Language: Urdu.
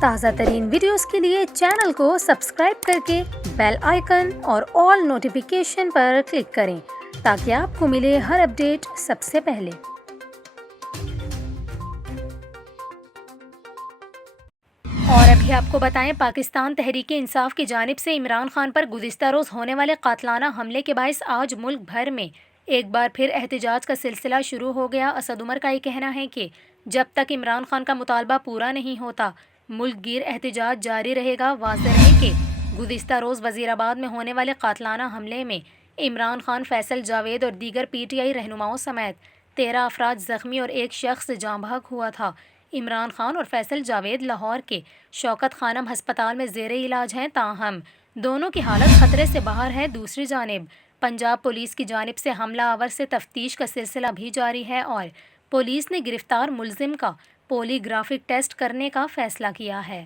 تازہ ترین ویڈیوز کے لیے چینل کو سبسکرائب کر کے بیل آئیکن اور آل نوٹیفیکیشن پر کلک کریں تاکہ آپ کو ملے ہر اپڈیٹ سب سے پہلے۔ اور ابھی آپ کو بتائیں، پاکستان تحریک انصاف کی جانب سے عمران خان پر گزشتہ روز ہونے والے قاتلانہ حملے کے باعث آج ملک بھر میں ایک بار پھر احتجاج کا سلسلہ شروع ہو گیا۔ اسد عمر کا یہ کہنا ہے کہ جب تک عمران خان کا مطالبہ پورا نہیں ہوتا، ملک گیر احتجاج جاری رہے گا۔ واضح رہے کہ گزشتہ روز وزیر آباد میں ہونے والے قاتلانہ حملے میں عمران خان، فیصل جاوید اور دیگر پی ٹی آئی رہنماؤں سمیت 13 افراد زخمی اور ایک شخص جاں بحق ہوا تھا۔ عمران خان اور فیصل جاوید لاہور کے شوکت خانم ہسپتال میں زیر علاج ہیں، تاہم دونوں کی حالت خطرے سے باہر ہے۔ دوسری جانب پنجاب پولیس کی جانب سے حملہ آور سے تفتیش کا سلسلہ بھی جاری ہے اور پولیس نے گرفتار ملزم کا پولی گرافک ٹیسٹ کرنے کا فیصلہ کیا ہے۔